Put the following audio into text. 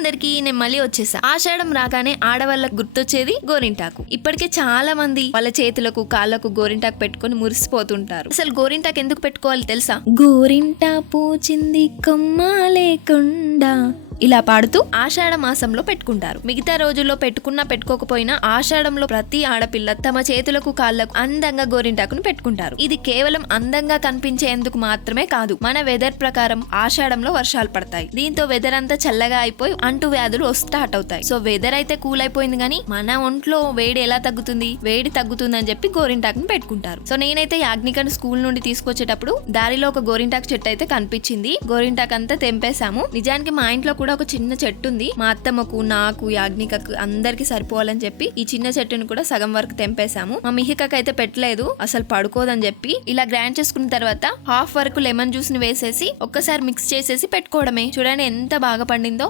అందరికి నేను మళ్ళీ వచ్చేసా. ఆషాఢం రాగానే ఆడవాళ్ళకు గుర్తొచ్చేది గోరింటాకు. ఇప్పటికే చాలా మంది వాళ్ళ చేతులకు కాళ్ళకు గోరింటాకు పెట్టుకుని మురిసిపోతుంటారు. అసలు గోరింటాకు ఎందుకు పెట్టుకోవాలి తెలుసా? గోరింటా పూచింది కొమ్మ లేకుండా ఇలా పాడుతూ ఆషాఢ మాసంలో పెట్టుకుంటారు. మిగతా రోజుల్లో పెట్టుకున్నా పెట్టుకోకపోయినా ఆషాఢంలో ప్రతి ఆడపిల్ల తమ చేతులకు కాళ్లకు అందంగా గోరింటాకును పెట్టుకుంటారు. ఇది కేవలం అందంగా కనిపించేందుకు మాత్రమే కాదు, మన వెదర్ ప్రకారం ఆషాఢంలో వర్షాలు పడతాయి. దీంతో వెదర్ అంతా చల్లగా అయిపోయి అంటు వ్యాధులు స్టార్ట్ అవుతాయి. సో వెదర్ అయితే కూల్ అయిపోయింది కానీ మన ఒంట్లో వేడి ఎలా తగ్గుతుంది? వేడి తగ్గుతుంది అని చెప్పి గోరింటాకును పెట్టుకుంటారు. సో నేనైతే యాజ్ఞికను స్కూల్ నుండి తీసుకొచ్చేటప్పుడు దారిలో ఒక గోరింటాకు చెట్టు అయితే కనిపించింది. గోరింటాకు అంతా తెంపేశాము. నిజానికి మా ఇంట్లో కూడా ఒక చిన్న చెట్టు ఉంది. మా అత్తమ్మకు, నాకు, యాజ్ఞికకు అందరికి సరిపోవాలని చెప్పి ఈ చిన్న చెట్టును కూడా సగం వరకు తెంపేశాము. మా మిహికకు అయితే పెట్టలేదు, అసలు పడుకోదని చెప్పి. ఇలా గ్రైండ్ చేసుకున్న తర్వాత హాఫ్ వరకు లెమన్ జ్యూస్ ని వేసేసి ఒక్కసారి మిక్స్ చేసేసి పెట్టుకోవడమే. చూడండి ఎంత బాగా పండిందో.